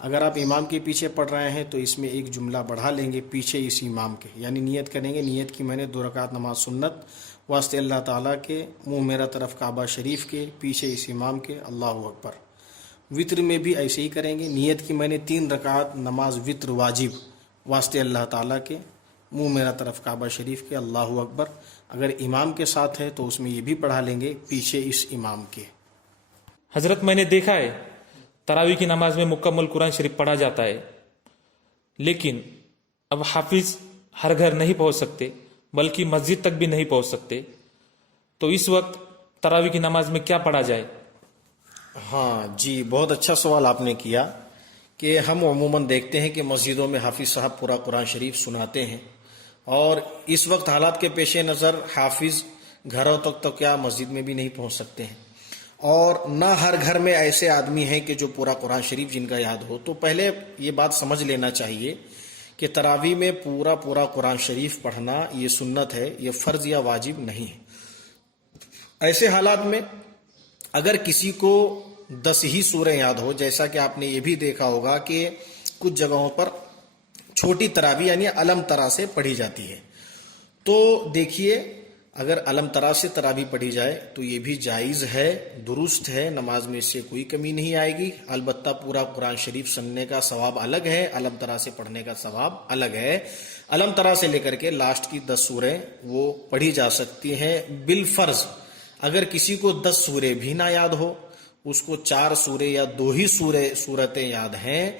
اگر آپ امام کے پیچھے پڑھ رہے ہیں تو اس میں ایک جملہ بڑھا لیں گے پیچھے اس امام کے، یعنی نیت کریں گے، نیت کی میں نے 2 رکعت نماز سنت واسطے اللہ تعالیٰ کے، منہ میرا طرف کعبہ شریف کے، پیچھے اس امام کے، اللہ اکبر۔ وطر میں بھی ایسے ہی کریں گے، نیت کی میں نے 3 رکعت نماز وطر واجب واسطے اللہ تعالیٰ کے، منہ میرا طرف کعبہ شریف کے، اللہ اکبر۔ اگر امام کے ساتھ ہے تو اس میں یہ بھی پڑھا لیں گے پیچھے اس امام کے۔ حضرت میں نے دیکھا ہے تراویح کی نماز میں مکمل قرآن شریف پڑھا جاتا ہے، لیکن اب حافظ ہر گھر نہیں پہنچ سکتے، بلکہ مسجد تک بھی نہیں پہنچ سکتے، تو اس وقت تراویح کی نماز میں کیا پڑھا جائے؟ ہاں جی، بہت اچھا سوال آپ نے کیا کہ ہم عموماً دیکھتے ہیں کہ مسجدوں میں حافظ صاحب پورا قرآن شریف سناتے ہیں، اور اس وقت حالات کے پیش نظر حافظ گھروں تک تو کیا مسجد میں بھی نہیں پہنچ سکتے ہیں، اور نہ ہر گھر میں ایسے آدمی ہیں کہ جو پورا قرآن شریف جن کا یاد ہو۔ تو پہلے یہ بات سمجھ لینا چاہیے کہ تراویح میں پورا قرآن شریف پڑھنا یہ سنت ہے، یہ فرض یا واجب نہیں ہے۔ ایسے حالات میں اگر کسی کو 10 ہی سوریں یاد ہو، جیسا کہ آپ نے یہ بھی دیکھا ہوگا کہ کچھ جگہوں پر چھوٹی تراویح یعنی علم ترا سے پڑھی جاتی ہے، تو دیکھیے اگر علم ترا سے تراویح پڑھی جائے تو یہ بھی جائز ہے، درست ہے، نماز میں اس سے کوئی کمی نہیں آئے گی۔ البتہ پورا قرآن شریف سننے کا ثواب الگ ہے، علم ترا سے پڑھنے کا ثواب الگ ہے۔ علم ترا سے لے کر کے لاسٹ کی 10 سوریں وہ پڑھی جا سکتی ہیں بالفرض۔ اگر کسی کو 10 سورے بھی نہ یاد ہو، اس کو 4 سورے یا 2 ہی سورتیں یاد ہیں،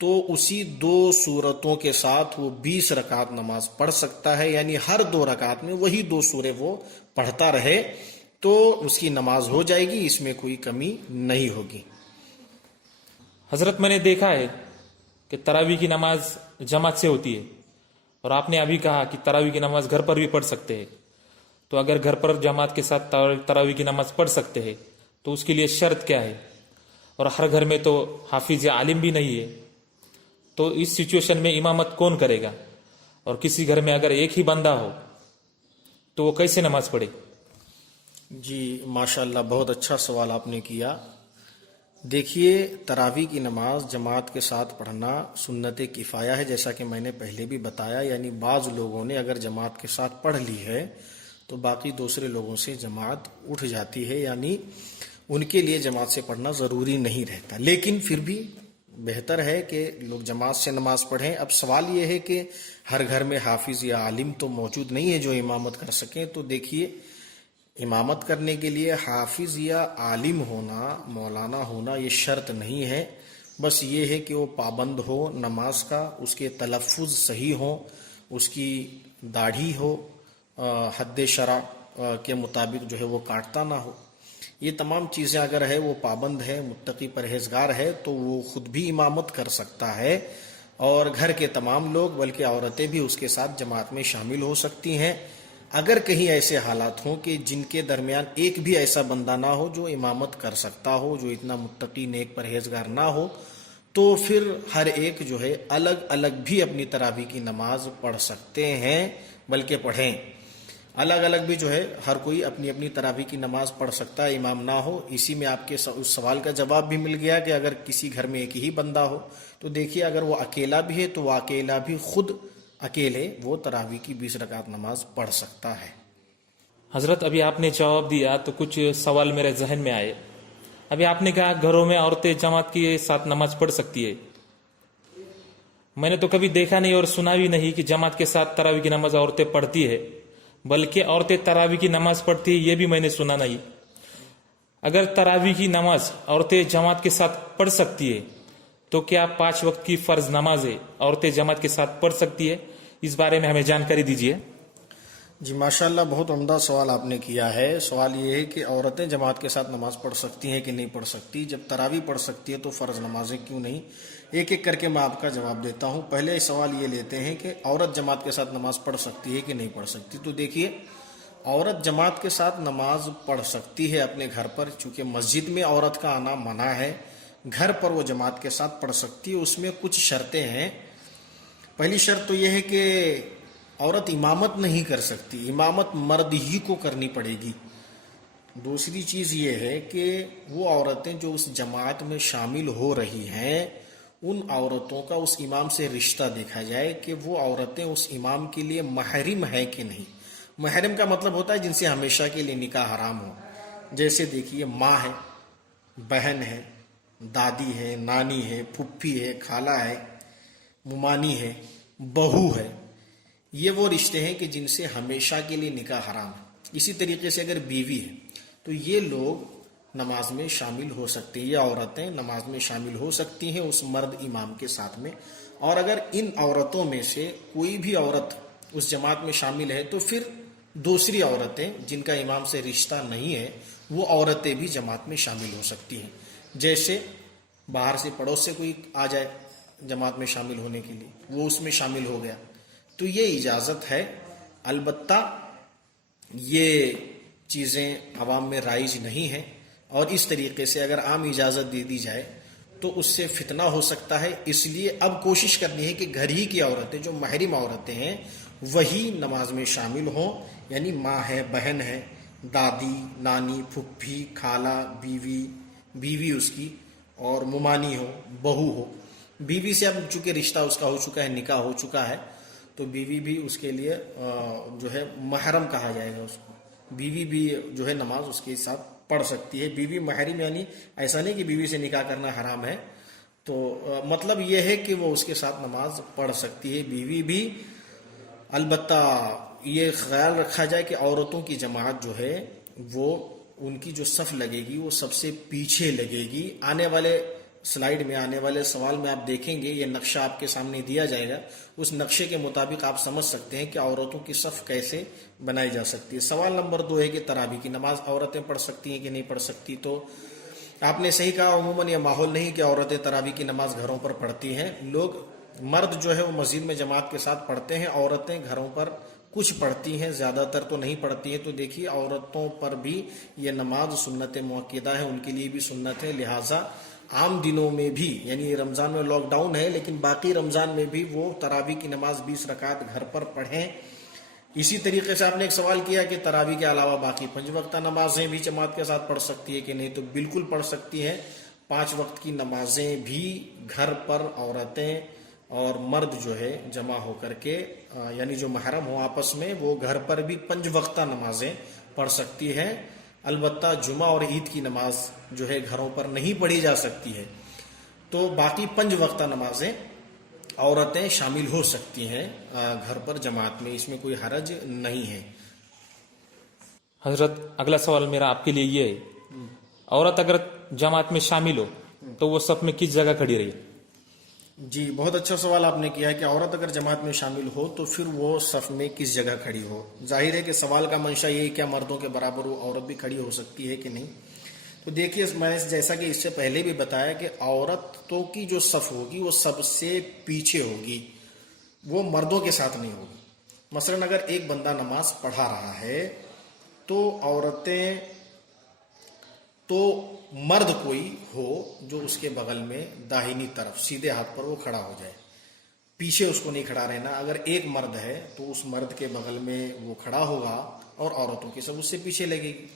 تو اسی 2 سورتوں کے ساتھ وہ 20 رکعت نماز پڑھ سکتا ہے، یعنی ہر 2 رکعت میں وہی 2 سورے وہ پڑھتا رہے تو اس کی نماز ہو جائے گی، اس میں کوئی کمی نہیں ہوگی۔ حضرت میں نے دیکھا ہے کہ تراویح کی نماز جماعت سے ہوتی ہے، اور آپ نے ابھی کہا کہ تراویح کی نماز گھر پر بھی پڑھ سکتے ہیں، تو اگر گھر پر جماعت کے ساتھ تراویح کی نماز پڑھ سکتے ہیں تو اس کے لیے شرط کیا ہے؟ اور ہر گھر میں تو حافظ یا عالم بھی نہیں ہے، تو اس سچویشن میں امامت کون کرے گا؟ اور کسی گھر میں اگر ایک ہی بندہ ہو تو وہ کیسے نماز پڑھے؟ جی ماشاءاللہ، بہت اچھا سوال آپ نے کیا۔ دیکھیے تراویح کی نماز جماعت کے ساتھ پڑھنا سنت کفایہ ہے، جیسا کہ میں نے پہلے بھی بتایا، یعنی بعض لوگوں نے اگر جماعت کے ساتھ پڑھ لی ہے تو باقی دوسرے لوگوں سے جماعت اٹھ جاتی ہے، یعنی ان کے لیے جماعت سے پڑھنا ضروری نہیں رہتا، لیکن پھر بھی بہتر ہے کہ لوگ جماعت سے نماز پڑھیں۔ اب سوال یہ ہے کہ ہر گھر میں حافظ یا عالم تو موجود نہیں ہے جو امامت کر سکیں، تو دیکھیے امامت کرنے کے لیے حافظ یا عالم ہونا، مولانا ہونا یہ شرط نہیں ہے، بس یہ ہے کہ وہ پابند ہو نماز کا، اس کے تلفظ صحیح ہوں، اس کی داڑھی ہو حد شرع کے مطابق جو ہے وہ کاٹتا نہ ہو۔ یہ تمام چیزیں اگر ہے وہ پابند ہے، متقی پرہیزگار ہے، تو وہ خود بھی امامت کر سکتا ہے، اور گھر کے تمام لوگ بلکہ عورتیں بھی اس کے ساتھ جماعت میں شامل ہو سکتی ہیں۔ اگر کہیں ایسے حالات ہوں کہ جن کے درمیان ایک بھی ایسا بندہ نہ ہو جو امامت کر سکتا ہو، جو اتنا متقی نیک پرہیزگار نہ ہو، تو پھر ہر ایک جو ہے الگ الگ بھی اپنی تراویح کی نماز پڑھ سکتے ہیں، بلکہ پڑھیں۔ الگ الگ بھی جو ہے ہر کوئی اپنی اپنی تراویح کی نماز پڑھ سکتا ہے، امام نہ ہو۔ اسی میں آپ کے اس سوال کا جواب بھی مل گیا کہ اگر کسی گھر میں ایک ہی بندہ ہو تو دیکھیے اگر وہ اکیلا بھی ہے تو وہ اکیلا بھی خود اکیلے وہ تراویح کی 20 رکعت نماز پڑھ سکتا ہے۔ حضرت ابھی آپ نے جواب دیا تو کچھ سوال میرے ذہن میں آئے۔ ابھی آپ نے کہا گھروں میں عورتیں جماعت کے ساتھ نماز پڑھ سکتی ہے، میں نے تو کبھی دیکھا نہیں اور سنا بھی نہیں کہ جماعت کے ساتھ تراویح کی نماز عورتیں پڑھتی ہے، بلکہ عورتیں تراویح کی نماز پڑھتی ہے یہ بھی میں نے سنا نہیں۔ اگر تراویح کی نماز عورتیں جماعت کے ساتھ پڑھ سکتی ہے تو کیا 5 وقت کی فرض نمازیں عورتیں جماعت کے ساتھ پڑھ سکتی ہے؟ اس بارے میں ہمیں جانکاری دیجیے۔ جی ماشاءاللہ، بہت عمدہ سوال آپ نے کیا ہے۔ سوال یہ ہے کہ عورتیں جماعت کے ساتھ نماز پڑھ سکتی ہیں کہ نہیں پڑھ سکتی؟ جب تراویح پڑھ سکتی ہے تو فرض نمازیں کیوں نہیں؟ ایک ایک کر کے میں آپ کا جواب دیتا ہوں۔ پہلے سوال یہ لیتے ہیں کہ عورت جماعت کے ساتھ نماز پڑھ سکتی ہے کہ نہیں پڑھ سکتی؟ تو دیکھیے عورت جماعت کے ساتھ نماز پڑھ سکتی ہے اپنے گھر پر، چونکہ مسجد میں عورت کا آنا منع ہے، گھر پر وہ جماعت کے ساتھ پڑھ سکتی ہے۔ اس میں کچھ شرطیں ہیں۔ پہلی شرط تو یہ ہے کہ عورت امامت نہیں کر سکتی، امامت مرد ہی کو کرنی پڑے گی۔ دوسری چیز یہ ہے کہ وہ عورتیں جو اس جماعت میں شامل ہو رہی ہیں ان عورتوں کا اس امام سے رشتہ دیکھا جائے کہ وہ عورتیں اس امام کے لیے محرم ہیں کہ نہیں. محرم کا مطلب ہوتا ہے جن سے ہمیشہ کے لیے نکاح حرام ہو. جیسے دیکھیے ماں ہے، بہن ہے، دادی ہے، نانی ہے، پھپھی ہے، خالہ ہے، ممانی ہے، بہو ہے. یہ وہ رشتے ہیں کہ جن سے ہمیشہ کے لیے نکاح حرام ہے. اسی طریقے سے اگر بیوی ہے تو یہ لوگ نماز میں شامل ہو سکتے ہیں، یہ عورتیں نماز میں شامل ہو سکتی ہیں اس مرد امام کے ساتھ میں. اور اگر ان عورتوں میں سے کوئی بھی عورت اس جماعت میں شامل ہے تو پھر دوسری عورتیں جن کا امام سے رشتہ نہیں ہے وہ عورتیں بھی جماعت میں شامل ہو سکتی ہیں. جیسے باہر سے پڑوس سے کوئی آ جائے جماعت میں شامل ہونے کے لیے، وہ اس میں شامل ہو گیا تو یہ اجازت ہے. البتہ یہ چیزیں عوام میں رائج نہیں ہیں، اور اس طریقے سے اگر عام اجازت دے دی جائے تو اس سے فتنہ ہو سکتا ہے. اس لیے اب کوشش کرنی ہے کہ گھر ہی کی عورتیں جو محرم عورتیں ہیں وہی نماز میں شامل ہوں. یعنی ماں ہے، بہن ہے، دادی، نانی، پھپھی، خالہ، بیوی اس کی، اور ممانی ہو، بہو ہو. بیوی سے اب چونکہ رشتہ اس کا ہو چکا ہے، نکاح ہو چکا ہے، تو بیوی بھی اس کے لیے جو ہے محرم کہا جائے گا اس کو. بیوی بھی جو ہے نماز اس کے ساتھ پڑھ سکتی ہے. بیوی محرم یعنی ایسا نہیں کہ بیوی سے نکاح کرنا حرام ہے، تو مطلب یہ ہے کہ وہ اس کے ساتھ نماز پڑھ سکتی ہے بیوی بھی. البتہ یہ خیال رکھا جائے کہ عورتوں کی جماعت جو ہے وہ ان کی جو صف لگے گی وہ سب سے پیچھے لگے گی. آنے والے سلائیڈ میں، آنے والے سوال میں آپ دیکھیں گے، یہ نقشہ آپ کے سامنے دیا جائے گا. اس نقشے کے مطابق آپ سمجھ سکتے ہیں کہ عورتوں کی صف کیسے بنائی جا سکتی ہے. سوال نمبر 2 ہے کہ تراویح کی نماز عورتیں پڑھ سکتی ہیں کہ نہیں پڑھ سکتی. تو آپ نے صحیح کہا، عموماً یہ ماحول نہیں کہ عورتیں تراویح کی نماز گھروں پر پڑھتی ہیں. لوگ مرد جو ہے وہ مسجد میں جماعت کے ساتھ پڑھتے ہیں، عورتیں گھروں پر کچھ پڑھتی ہیں، زیادہ تر تو نہیں پڑھتی ہیں. تو دیکھیے عورتوں پر بھی یہ نماز سنت مؤکدہ ہے، ان کے لیے بھی سنت ہے. لہٰذا عام دنوں میں بھی، یعنی رمضان میں لاک ڈاؤن ہے لیکن باقی رمضان میں بھی وہ تراویح کی نماز 20 رکعت گھر پر پڑھیں. اسی طریقے سے آپ نے ایک سوال کیا کہ تراویح کے علاوہ باقی 5 وقتہ نمازیں بھی جماعت کے ساتھ پڑھ سکتی ہے کہ نہیں. تو بالکل پڑھ سکتی ہے. 5 وقت کی نمازیں بھی گھر پر عورتیں اور مرد جو ہے جمع ہو کر کے، یعنی جو محرم ہو آپس میں، وہ گھر پر بھی 5 وقتہ نمازیں پڑھ سکتی ہے. البتہ جمعہ اور عید کی نماز جو ہے گھروں پر نہیں پڑھی جا سکتی ہے. تو باقی 5 وقتہ نمازیں عورتیں شامل ہو سکتی ہیں گھر پر جماعت میں، اس میں کوئی حرج نہیں ہے. حضرت اگلا سوال میرا آپ کے لیے یہ ہے، عورت اگر جماعت میں شامل ہو تو وہ صف میں کس جگہ کھڑی رہی؟ جی بہت اچھا سوال آپ نے کیا ہے کہ عورت اگر جماعت میں شامل ہو تو پھر وہ صف میں کس جگہ کھڑی ہو. ظاہر ہے کہ سوال کا منشا یہ ہے کیا مردوں کے برابر وہ عورت بھی کھڑی ہو سکتی ہے کہ نہیں. تو دیکھیے میں نے جیسا کہ اس سے پہلے بھی بتایا کہ عورتوں کی جو صف ہوگی وہ سب سے پیچھے ہوگی، وہ مردوں کے ساتھ نہیں ہوگی. مثلا اگر ایک بندہ نماز پڑھا رہا ہے تو عورتیں، تو مرد کوئی ہو جو اس کے بغل میں داہنی طرف سیدھے ہاتھ پر وہ کھڑا ہو جائے، پیچھے اس کو نہیں کھڑا رہنا. اگر ایک مرد ہے تو اس مرد کے بغل میں وہ کھڑا ہوگا اور عورتوں کی سب اس سے پیچھے لگے گی.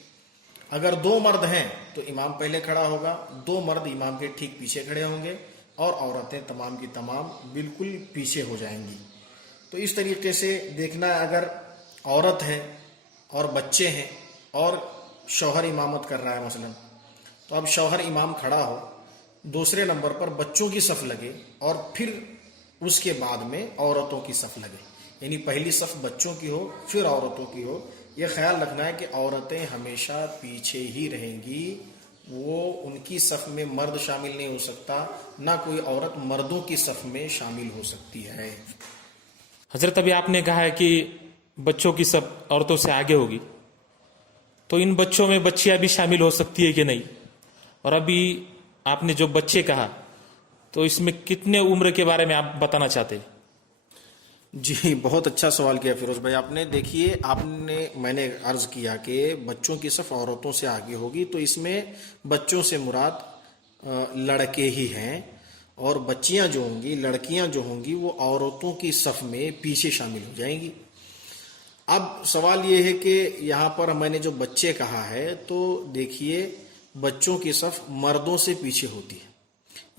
اگر 2 مرد ہیں تو امام پہلے کھڑا ہوگا، 2 مرد امام کے ٹھیک پیچھے کھڑے ہوں گے اور عورتیں تمام کی تمام بالکل پیچھے ہو جائیں گی. تو اس طریقے سے دیکھنا ہے. اگر عورت ہے اور بچے ہیں اور شوہر امامت کر رہا ہے مثلا، تو اب شوہر امام کھڑا ہو، دوسرے نمبر پر بچوں کی صف لگے اور پھر اس کے بعد میں عورتوں کی صف لگے. یعنی پہلی صف بچوں کی ہو پھر عورتوں کی ہو. یہ خیال رکھنا ہے کہ عورتیں ہمیشہ پیچھے ہی رہیں گی، وہ ان کی صف میں مرد شامل نہیں ہو سکتا، نہ کوئی عورت مردوں کی صف میں شامل ہو سکتی ہے. حضرت ابھی آپ نے کہا ہے کہ بچوں کی صف عورتوں سے آگے ہوگی، تو ان بچوں میں بچیاں بھی شامل ہو سکتی ہے کہ نہیں؟ اور ابھی آپ نے جو بچے کہا تو اس میں کتنے عمر کے بارے میں آپ بتانا چاہتے ہیں؟ جی بہت اچھا سوال کیا فیروز بھائی آپ نے. دیکھیے میں نے عرض کیا کہ بچوں کی صف عورتوں سے آگے ہوگی، تو اس میں بچوں سے مراد لڑکے ہی ہیں، اور بچیاں جو ہوں گی، لڑکیاں جو ہوں گی، وہ عورتوں کی صف میں پیچھے شامل ہو جائیں گی. اب سوال یہ ہے کہ یہاں پر میں نے جو بچے کہا ہے، تو دیکھیے بچوں کی صف مردوں سے پیچھے ہوتی ہے.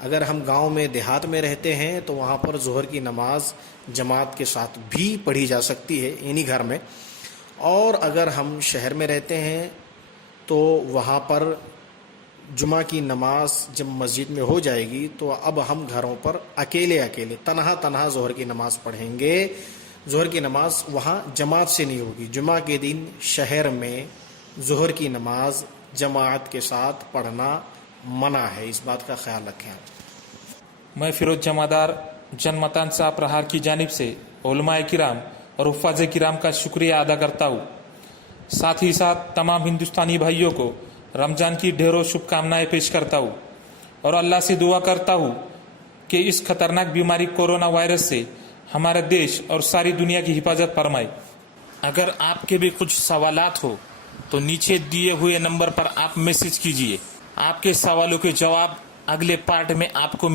اگر ہم گاؤں میں دیہات میں رہتے ہیں تو وہاں پر ظہر کی نماز جماعت کے ساتھ بھی پڑھی جا سکتی ہے انہی گھر میں، اور اگر ہم شہر میں رہتے ہیں تو وہاں پر جمعہ کی نماز جب مسجد میں ہو جائے گی تو اب ہم گھروں پر اکیلے تنہا ظہر کی نماز پڑھیں گے. ظہر کی نماز وہاں جماعت سے نہیں ہوگی. جمعہ کے دن شہر میں ظہر کی نماز جماعت کے ساتھ پڑھنا منع ہے، اس بات کا خیال رکھیں. میں فیروز جمعدار جنمتانسا پرہار کی جانب سے علماء کرام اور حفاظ کرام کا شکریہ ادا کرتا ہوں. ساتھ ہی ساتھ تمام ہندوستانی بھائیوں کو رمضان کی ڈھیروں شبھ کامنائیں پیش کرتا ہوں اور اللہ سے دعا کرتا ہوں کہ اس خطرناک بیماری کورونا وائرس سے ہمارے دیش اور ساری دنیا کی حفاظت فرمائے. اگر آپ کے بھی کچھ سوالات ہو تو نیچے دیے ہوئے نمبر پر آپ میسج کیجئے. آپ کے سوالوں کے جواب اگلے پارٹ میں آپ کو